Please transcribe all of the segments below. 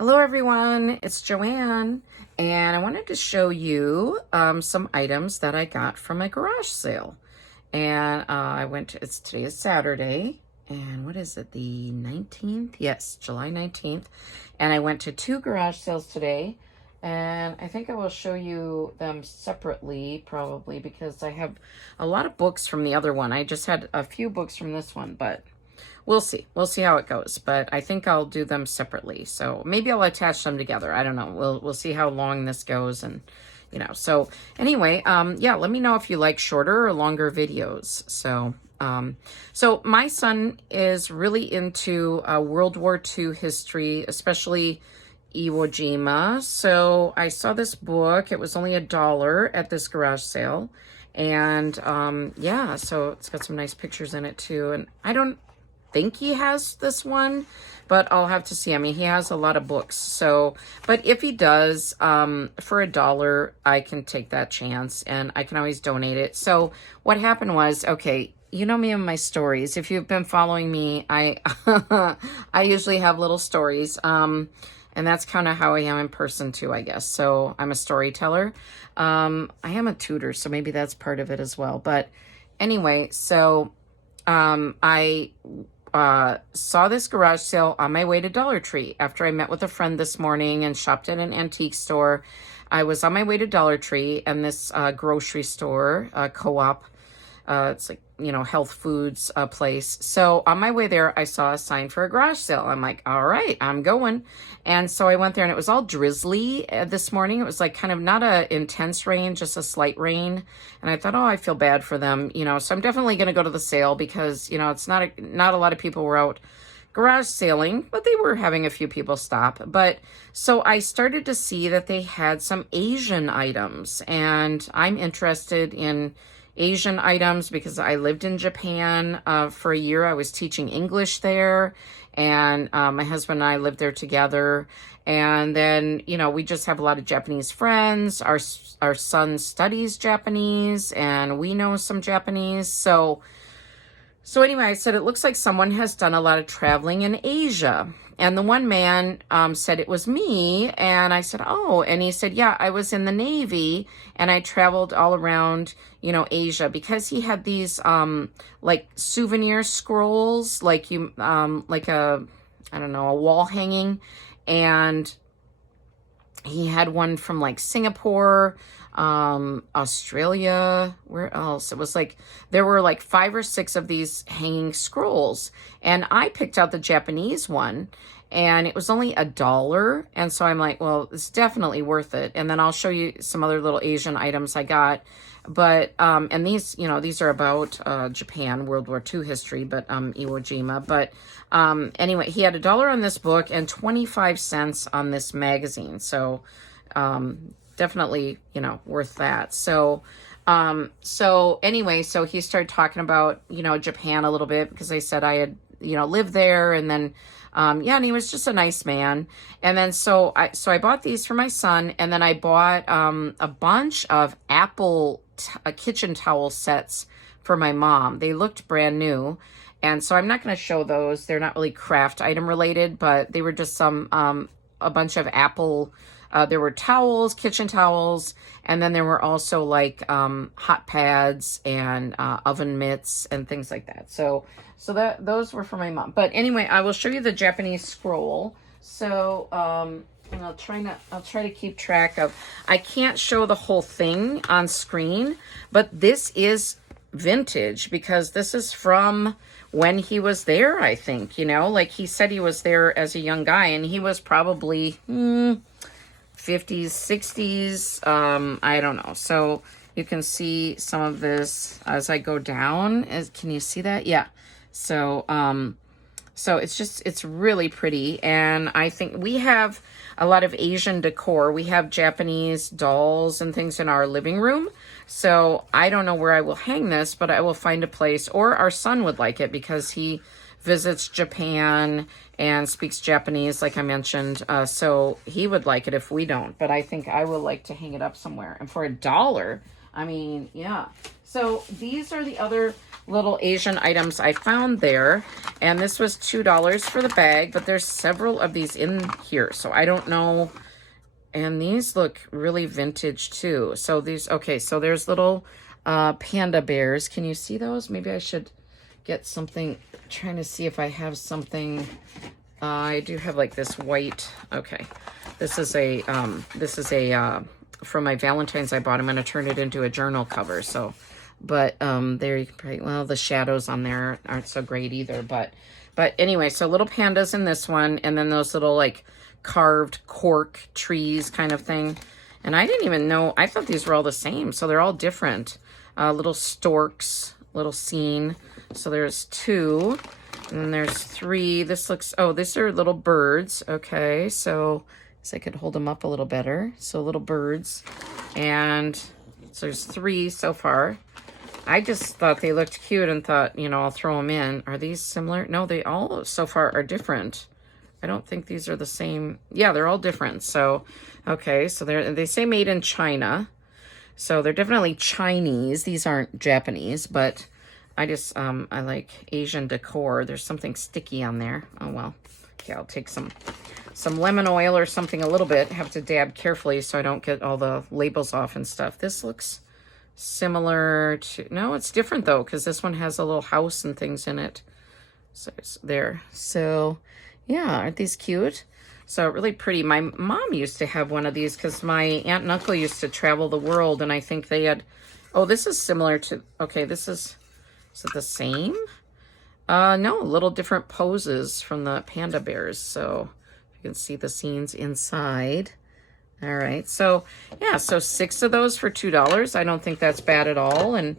Hello everyone, it's Joanne, and I wanted to show you some items that I got from my garage sale. And today is Saturday, and what is it, the 19th? Yes, July 19th. And I went to two garage sales today, and I think I will show you them separately probably because I have a lot of books from the other one. I just had a few books from this one, but we'll see. We'll see how it goes, but I think I'll do them separately. So maybe I'll attach them together. I don't know. We'll see how long this goes, and So anyway, yeah, let me know if you like shorter or longer videos. So my son is really into World War II history, especially Iwo Jima. So I saw this book. It was only $1 at this garage sale. And yeah, so it's got some nice pictures in it too. And I don't think he has this one, but I'll have to see. I mean, he has a lot of books. So, but if he does, for $1, I can take that chance and I can always donate it. So what happened was, okay, you know me and my stories. If you've been following me, I I usually have little stories. And that's kind of how I am in person too, I guess. So I'm a storyteller. I am a tutor, so maybe that's part of it as well. But anyway, so I saw this garage sale on my way to Dollar Tree after I met with a friend this morning and shopped at an antique store. I was on my way to Dollar Tree and this grocery store, Co-op. It's like, health foods place. So on my way there, I saw a sign for a garage sale. I'm like, all right, I'm going. And so I went there and it was all drizzly this morning. It was like kind of not a intense rain, just a slight rain. And I thought, oh, I feel bad for them, so I'm definitely going to go to the sale because, it's not a lot of people were out garage sailing, but they were having a few people stop. But so I started to see that they had some Asian items, and I'm interested in Asian items because I lived in Japan for a year. I was teaching English there, and my husband and I lived there together. And then, we just have a lot of Japanese friends. Our son studies Japanese, and we know some Japanese. So anyway, I said, it looks like someone has done a lot of traveling in Asia. And the one man said it was me. And I said, oh, and he said, yeah, I was in the Navy and I traveled all around, Asia, because he had these like souvenir scrolls, like a wall hanging. And he had one from like Singapore, Australia, where else? It was like, there were like 5 or 6 of these hanging scrolls, and I picked out the Japanese one, and it was only $1. And so I'm like, well, it's definitely worth it. And then I'll show you some other little Asian items I got. But, and these are about, Japan, World War II history, but, Iwo Jima. But, anyway, he had $1 on this book and 25 cents on this magazine. So, definitely, worth that. So anyway, so he started talking about, Japan a little bit because I said I had, lived there, and then, yeah, and he was just a nice man. And then, so I bought these for my son, and then I bought, a bunch of Apple kitchen towel sets for my mom. They looked brand new. And so I'm not going to show those. They're not really craft item related, but they were just some, a bunch of Apple. There were towels, kitchen towels, and then there were also like hot pads and oven mitts and things like that. So those were for my mom. But anyway, I will show you the Japanese scroll. So and I'll try to keep track of. I can't show the whole thing on screen, but this is vintage because this is from when he was there. I think like he said he was there as a young guy, and he was probably 50s, 60s. I don't know. So you can see some of this as I go down. Can you see that? Yeah. So, so it's really pretty. And I think we have a lot of Asian decor. We have Japanese dolls and things in our living room. So I don't know where I will hang this, but I will find a place, or our son would like it because he visits Japan and speaks Japanese, like I mentioned. So he would like it if we don't, but I think I will like to hang it up somewhere. And for $1, I mean, yeah. So these are the other little Asian items I found there. And this was $2 for the bag, but there's several of these in here. So I don't know. And these look really vintage too. So these, okay, so there's little panda bears. Can you see those? Maybe I should get something, trying to see if I have something. I do have like this white, okay. This is a, from my Valentine's I bought. I'm going to turn it into a journal cover. So, but there you can probably, well, the shadows on there aren't so great either. But anyway, so little pandas in this one. And then those little like carved cork trees kind of thing. And I didn't even know, I thought these were all the same. So they're all different. Little storks, little scene. So there's 2. And then there's 3. This looks, oh, these are little birds. Okay, so I could hold them up a little better. So little birds. And so there's 3 so far. I just thought they looked cute and thought, you know, I'll throw them in. Are these similar? No, they all so far are different. I don't think these are the same. Yeah, they're all different. So, okay, so they say made in China. So they're definitely Chinese. These aren't Japanese, but I just, I like Asian decor. There's something sticky on there. Oh, well. Okay, I'll take some lemon oil or something a little bit. Have to dab carefully so I don't get all the labels off and stuff. This looks similar to, no, it's different though, because this one has a little house and things in it. So it's there. So, yeah, aren't these cute? So really pretty. My mom used to have one of these because my aunt and uncle used to travel the world, and I think they had, oh, this is similar to, okay, is it the same? No, little different poses from the panda bears. So you can see the scenes inside. All right, so yeah, so 6 of those for $2. I don't think that's bad at all. And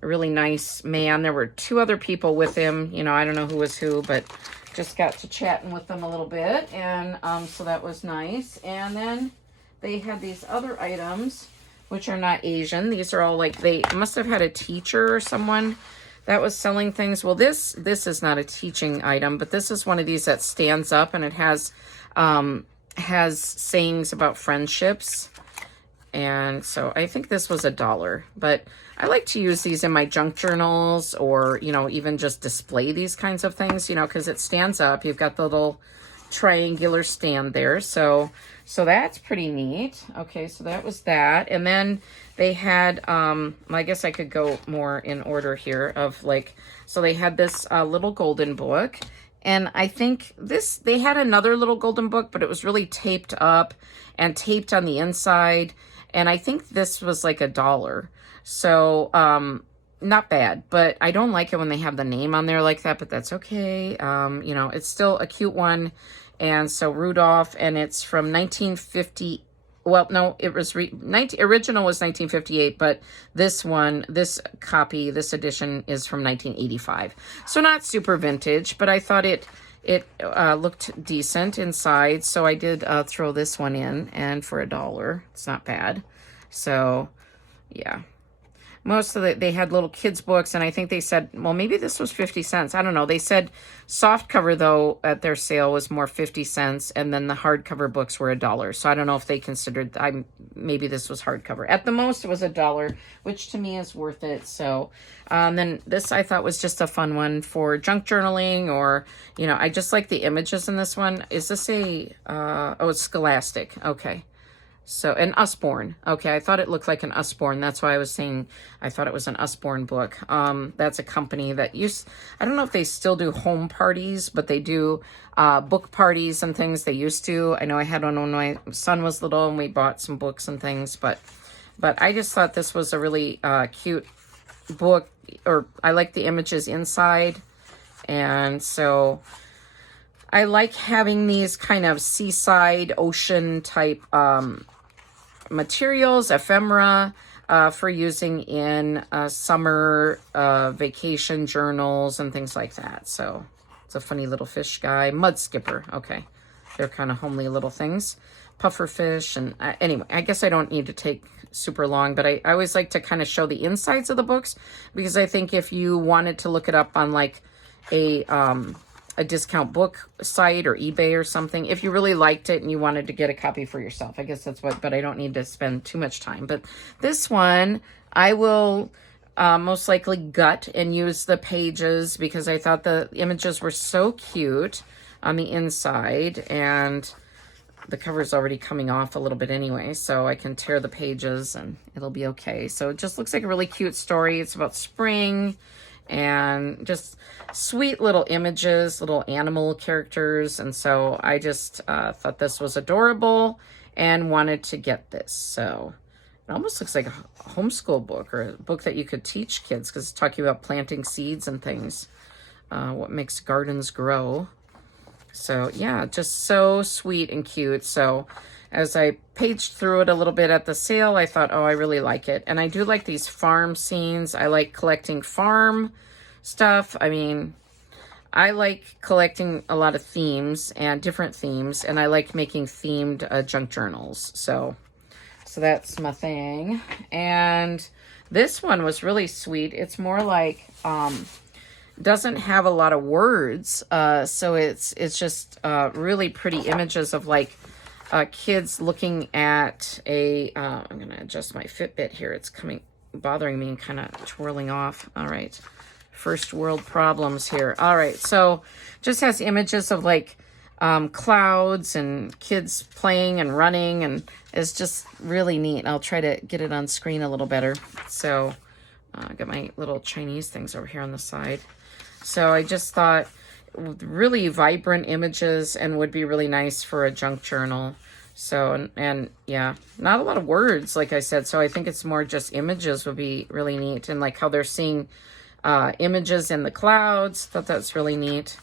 really nice man. There were 2 other people with him. You know, I don't know who was who, but just got to chatting with them a little bit. And so that was nice. And then they had these other items, which are not Asian. These are all like, they must have had a teacher or someone that was selling things. Well, this is not a teaching item, but this is one of these that stands up, and it has sayings about friendships. And so I think this was $1, but I like to use these in my junk journals, or, you know, even just display these kinds of things, you know, because it stands up. You've got the little triangular stand there. So that's pretty neat. Okay, so that was that. And then they had, I guess I could go more in order here of like, so they had this little golden book. And I think they had another little golden book, but it was really taped up and taped on the inside. And I think this was like $1. So, not bad, but I don't like it when they have the name on there like that, but that's okay. You know, it's still a cute one. And so Rudolph, and it's from 1950. Well, no, it was original was 1958, but this one, this edition is from 1985. So not super vintage, but I thought it looked decent inside. So I did throw this one in, and for $1, it's not bad. So yeah. Most of they had little kids books, and I think they said, well, maybe this was 50 cents. I don't know. They said soft cover, though, at their sale was more 50 cents, and then the hardcover books were $1. So I don't know if they considered, maybe this was hardcover. At the most, it was $1, which to me is worth it. So then this I thought was just a fun one for junk journaling, or, you know, I just like the images in this one. Is this oh, it's Scholastic. Okay. So, an Usborne. Okay, I thought it looked like an Usborne. That's why I was saying I thought it was an Usborne book. That's a company that I don't know if they still do home parties, but they do book parties and things. They used to. I know I had one when my son was little, and we bought some books and things. But I just thought this was a really cute book, or I like the images inside. And so I like having these kind of seaside, ocean type materials, ephemera, for using in summer vacation journals and things like that. So it's a funny little fish guy. Mud skipper. Okay. They're kind of homely little things. Puffer fish. And anyway, I guess I don't need to take super long, but I always like to kind of show the insides of the books, because I think if you wanted to look it up on like a a discount book site or eBay or something. If you really liked it and you wanted to get a copy for yourself, I guess that's what, but I don't need to spend too much time. But this one, I will most likely gut and use the pages because I thought the images were so cute on the inside, and the cover's already coming off a little bit anyway, so I can tear the pages and it'll be okay. So it just looks like a really cute story. It's about spring and just sweet little images, little animal characters. And so I just thought this was adorable and wanted to get this. So it almost looks like a homeschool book or a book that you could teach kids because it's talking about planting seeds and things, what makes gardens grow. So yeah, just so sweet and cute. So as I paged through it a little bit at the sale, I thought, oh, I really like it. And I do like these farm scenes. I like collecting farm stuff. I mean, I like collecting a lot of themes and different themes, and I like making themed junk journals. So that's my thing. And this one was really sweet. It's more like, doesn't have a lot of words. So it's just really pretty images of like kids looking at a, I'm going to adjust my Fitbit here. It's bothering me and kind of twirling off. All right. First world problems here. All right. So just has images of like clouds and kids playing and running, and it's just really neat. I'll try to get it on screen a little better. So I got my little Chinese things over here on the side. So I just thought really vibrant images and would be really nice for a junk journal. So, and yeah, not a lot of words, like I said. So I think it's more just images would be really neat. And like how they're seeing images in the clouds. Thought that's really neat.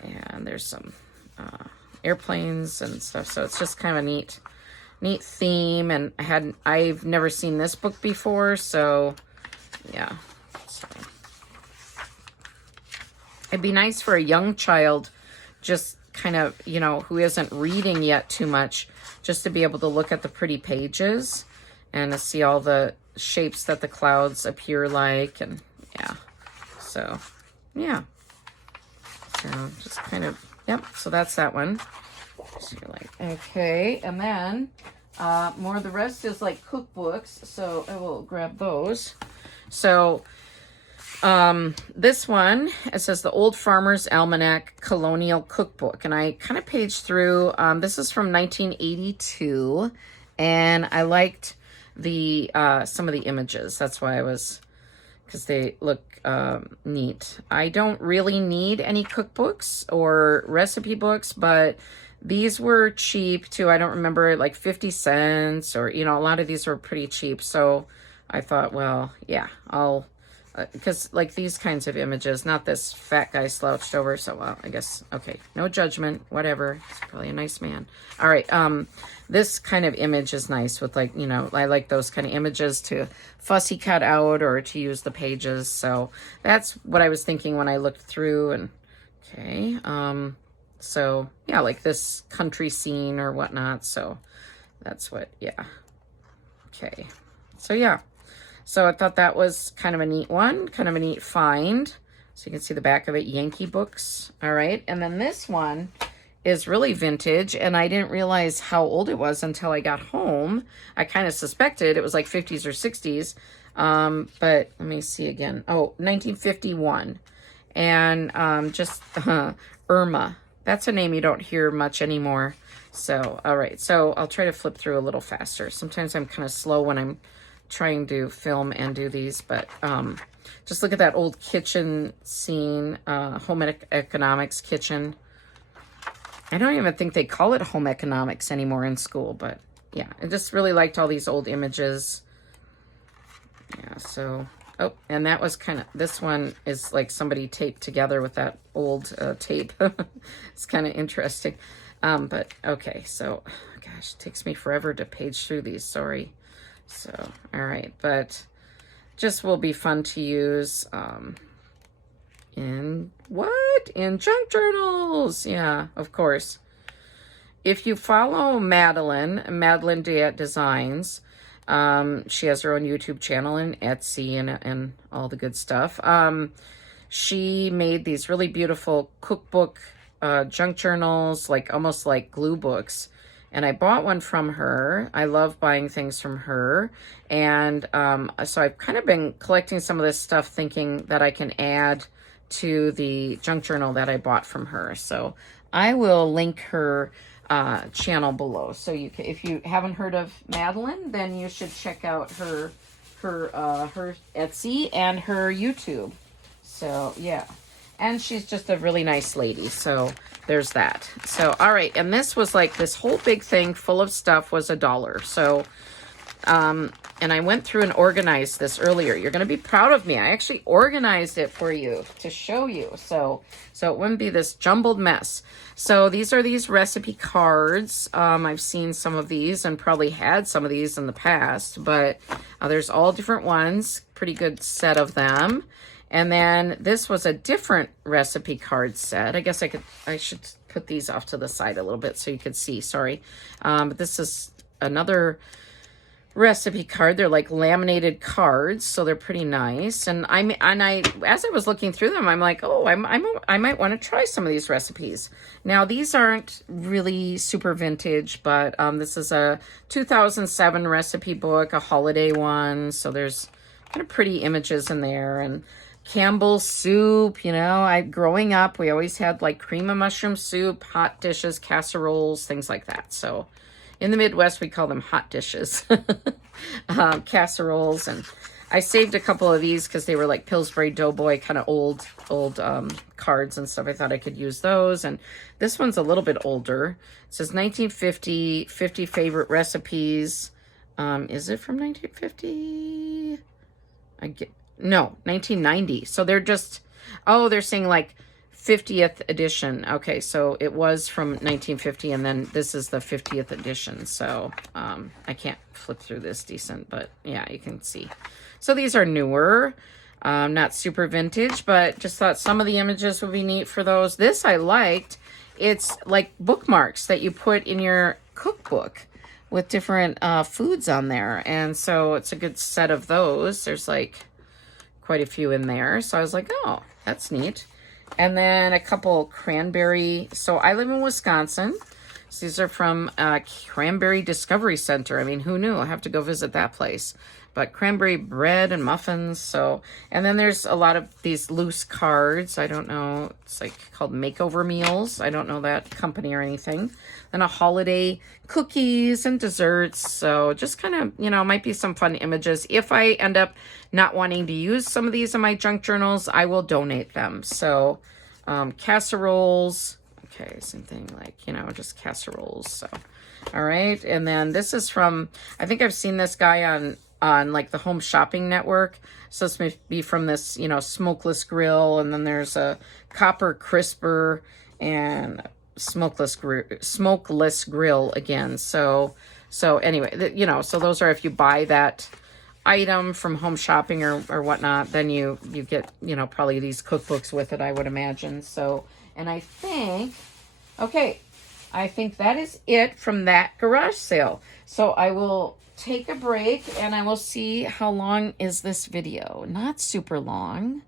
And there's some airplanes and stuff. So it's just kind of a neat theme. And I've never seen this book before. So yeah. So it'd be nice for a young child, just kind of, you know, who isn't reading yet too much, just to be able to look at the pretty pages and to see all the shapes that the clouds appear like. And yeah, so yeah. So just kind of, yep. So that's that one. So you're like, okay. And then more of the rest is like cookbooks. So I will grab those. So this one, it says the Old Farmer's Almanac Colonial Cookbook. And I kind of paged through, this is from 1982. And I liked the, some of the images. That's why because they look neat. I don't really need any cookbooks or recipe books, but these were cheap too. I don't remember, like 50 cents or, you know, a lot of these were pretty cheap. So I thought, well, yeah, I'll, because like these kinds of images, not this fat guy slouched over. So, well, I guess, okay, no judgment, whatever. He's probably a nice man. All right. This kind of image is nice with like, you know, I like those kind of images to fussy cut out or to use the pages. So that's what I was thinking when I looked through. And okay. So yeah, like this country scene or whatnot. So that's what, yeah. Okay. So yeah. So I thought that was kind of a neat one, kind of a neat find. So you can see the back of it, Yankee Books. All right. And then this one is really vintage, and I didn't realize how old it was until I got home. I kind of suspected it was like 50s or 60s. But let me see again. Oh, 1951. And just Irma. That's a name you don't hear much anymore. So, all right. So I'll try to flip through a little faster. Sometimes I'm kind of slow when I'm trying to film and do these, but just look at that old kitchen scene, home economics kitchen. I don't even think they call it home economics anymore in school, but yeah, I just really liked all these old images. Yeah, so, oh, and that was kind of, this one is like somebody taped together with that old tape. It's kind of interesting. But okay, so, gosh, it takes me forever to page through these, sorry. So, all right, but just will be fun to use in junk journals. Yeah, of course. If you follow Madeline Diet Designs, she has her own YouTube channel and Etsy and all the good stuff. she made these really beautiful cookbook junk journals, like almost like glue books. And I bought one from her. I love buying things from her. And so I've kind of been collecting some of this stuff, thinking that I can add to the junk journal that I bought from her. So I will link her channel below. So you can, if you haven't heard of Madeline, then you should check out her Etsy and her YouTube. So yeah. And she's just a really nice lady. So there's that. So, all right. And this was like, this whole big thing full of stuff was $1. So, and I went through and organized this earlier. You're going to be proud of me. I actually organized it for you to show you. So it wouldn't be this jumbled mess. So these are these recipe cards. I've seen some of these and probably had some of these in the past, but there's all different ones. Pretty good set of them. And then this was a different recipe card set. I guess I should put these off to the side a little bit so you could see, sorry. But this is another recipe card. They're like laminated cards, so they're pretty nice. And I as I was looking through them, I'm like, oh, I might want to try some of these recipes. Now, these aren't really super vintage, but this is a 2007 recipe book, a holiday one. So there's kind of pretty images in there. And Campbell's soup, you know, growing up, we always had like cream of mushroom soup, hot dishes, casseroles, things like that. So in the Midwest, we call them hot dishes, casseroles. And I saved a couple of these because they were like Pillsbury Doughboy, kind of old cards and stuff. I thought I could use those. And this one's a little bit older. It says 1950, 50 favorite recipes. Is it from 1950? No, 1990. So they're just, oh, they're saying like 50th edition. Okay, so it was from 1950, and then this is the 50th edition. So I can't flip through this decent, but yeah, you can see. So these are newer, not super vintage, but just thought some of the images would be neat for those. This I liked. It's like bookmarks that you put in your cookbook with different foods on there. And so it's a good set of those. There's like quite a few in there. So I was like, oh, that's neat. And then a couple cranberry. So I live in Wisconsin. So these are from Cranberry Discovery Center. I mean, who knew? I have to go visit that place. But cranberry bread and muffins. So, and then there's a lot of these loose cards. I don't know. It's like called Makeover Meals. I don't know that company or anything. Then a holiday cookies and desserts. So just kind of, you know, might be some fun images. If I end up not wanting to use some of these in my junk journals, I will donate them. So casseroles. Okay, same thing, like, you know, just casseroles. So, all right. And then this is from, I think I've seen this guy on like the Home Shopping Network. So this may be from this, you know, smokeless grill. And then there's a copper crisper and smokeless grill again. So anyway, you know, so those are, if you buy that item from Home Shopping or whatnot, then you get, you know, probably these cookbooks with it, I would imagine. So, and I think that is it from that garage sale. So I will take a break and I will see how long is this video. Not super long.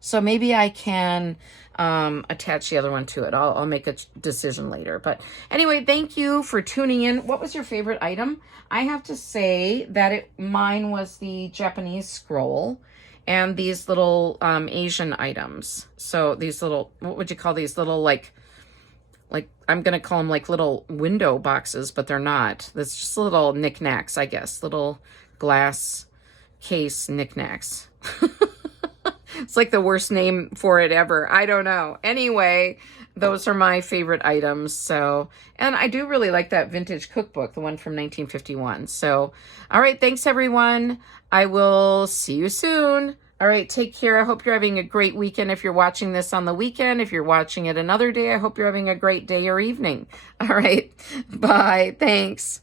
So maybe I can attach the other one to it. I'll make a decision later. But anyway, thank you for tuning in. What was your favorite item? I have to say that mine was the Japanese scroll and these little Asian items. So these little, what would you call these little like I'm going to call them like little window boxes, but they're not. That's just little knickknacks, I guess. Little glass case knickknacks. It's like the worst name for it ever. I don't know. Anyway, those are my favorite items. So, and I do really like that vintage cookbook, the one from 1951. So, all right. Thanks, everyone. I will see you soon. All right, take care. I hope you're having a great weekend if you're watching this on the weekend. If you're watching it another day, I hope you're having a great day or evening. All right, bye. Thanks.